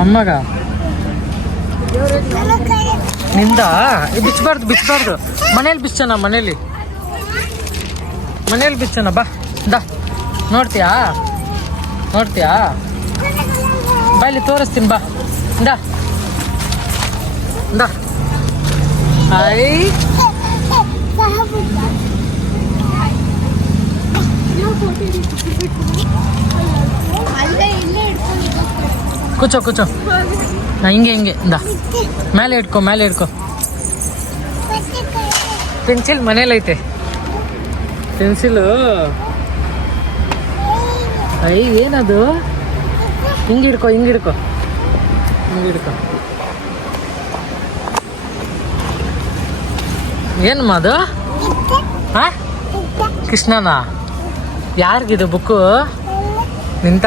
ಅಮ್ಮಗ ನಿಂದ ಬಿಚ್ಚಬಾರ್ದು ಮನೇಲಿ ಬಿಚ್ಚೋಣ ಮನೇಲಿ ಬಿಚ್ಚೋಣ ಬಾ ದಾ ನೋಡ್ತೀಯಾ ಬಾಯಲ್ಲಿ ತೋರಿಸ್ತೀನಿ ಬಾ ದಾ ಹಾಯ್ ಕೂಚೋ ಹಿಂಗೆ ದಾ ಮೇಲೆ ಇಟ್ಕೊ ಪೆನ್ಸಿಲ್ ಮನೇಲೈತೆ ಪೆನ್ಸಿಲು ಐ ಏನದು ಹಿಂಗಿಡ್ಕೊ ಏನು ಮಾದು ಹಾ ಕೃಷ್ಣನಾ ಯಾರಿಗಿದು ಬುಕ್ಕು ನಿಂತ